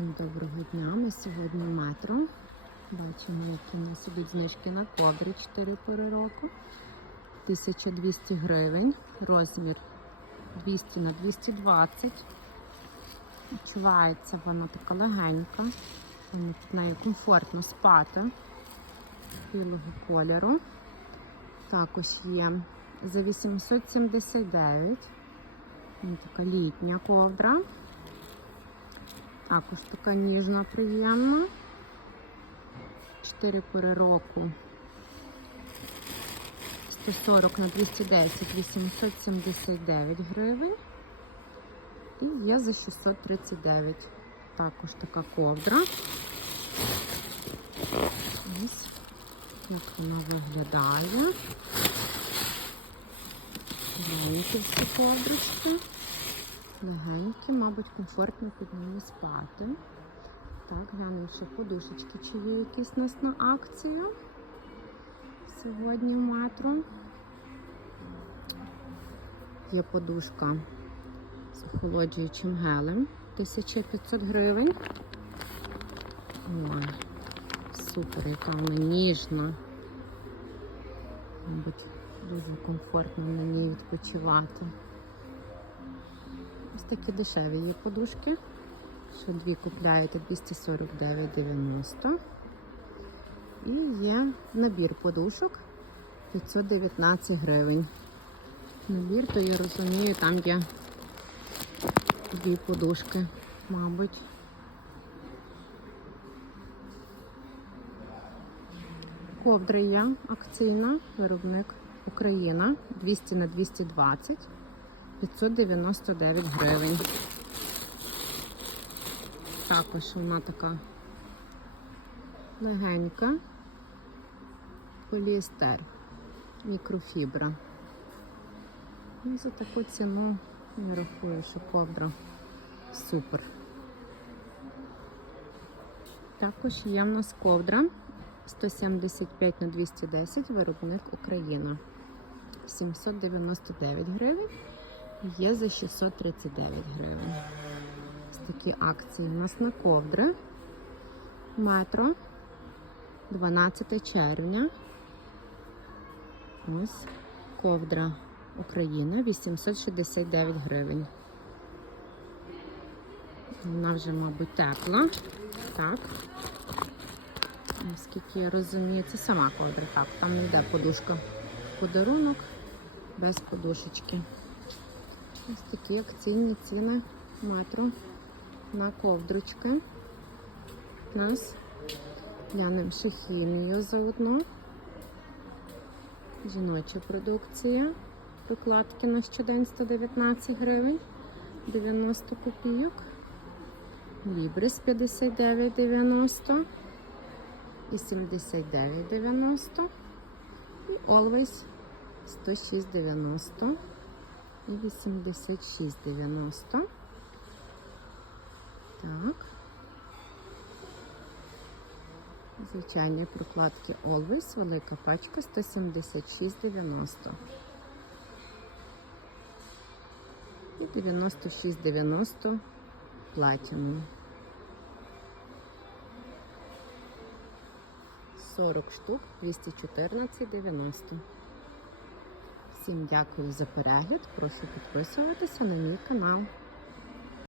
Всім доброго дня. Ми сьогодні метро. Бачимо, які у нас ідуть знижки на ковдри 4 пори року. 1200 гривень. Розмір 200 на 220. Відчувається вона така легенька. Під нею комфортно спати. Білого кольору. Також є за 879. Ось така літня ковдра. Також така ніжна, приємна. 4 пори року. 140 на 210, 879 гривень. І є за 639. Також така ковдра. Ось як вона виглядає. Маленькі всі ковдрочки. Легенькі, мабуть, комфортно під ними спати. Так, глянемо ще подушечки, чи є якісь нас на акцію. Сьогодні в метро. Є подушка з охолоджуючим гелем. 1500 гривень. Ой, супер, яка вона ніжна. Мабуть, дуже комфортно на ній відпочивати. Такі дешеві є подушки. Що дві купляєте 249,90. І є набір подушок 519 гривень. Набір, то я розумію, там є дві подушки, мабуть. Ковдра є акційна, виробник Україна 200 на 220. 599 гривень. Також вона така легенька. Поліестер, мікрофібра. І за таку ціну я рахую, що ковдра супер. Також є в нас ковдра 175 на 210 виробник Україна. 799 гривень є за 639 гривень. Ось такі акції у нас на ковдри. Метро 12 червня. Ось ковдра Україна 869 гривень. Вона вже, мабуть, тепла. Так. Наскільки я розумію, це сама ковдра. Так, там не йде подушка. Подарунок без подушечки. Ось такі акційні ціни метро на ковдрочки. У нас глянемо ще заодно. Жіноча продукція. Прокладки на щодень 119 гривень, 90 копійок. Лібрис 59,90 і 79,90. І Always 106,90 і 86,90. Так. Звичайні прокладки Always, велика пачка 176,90. І 96,90 Platinum. 40 штук 214,90. Всім дякую за перегляд. Прошу підписуватися на мій канал.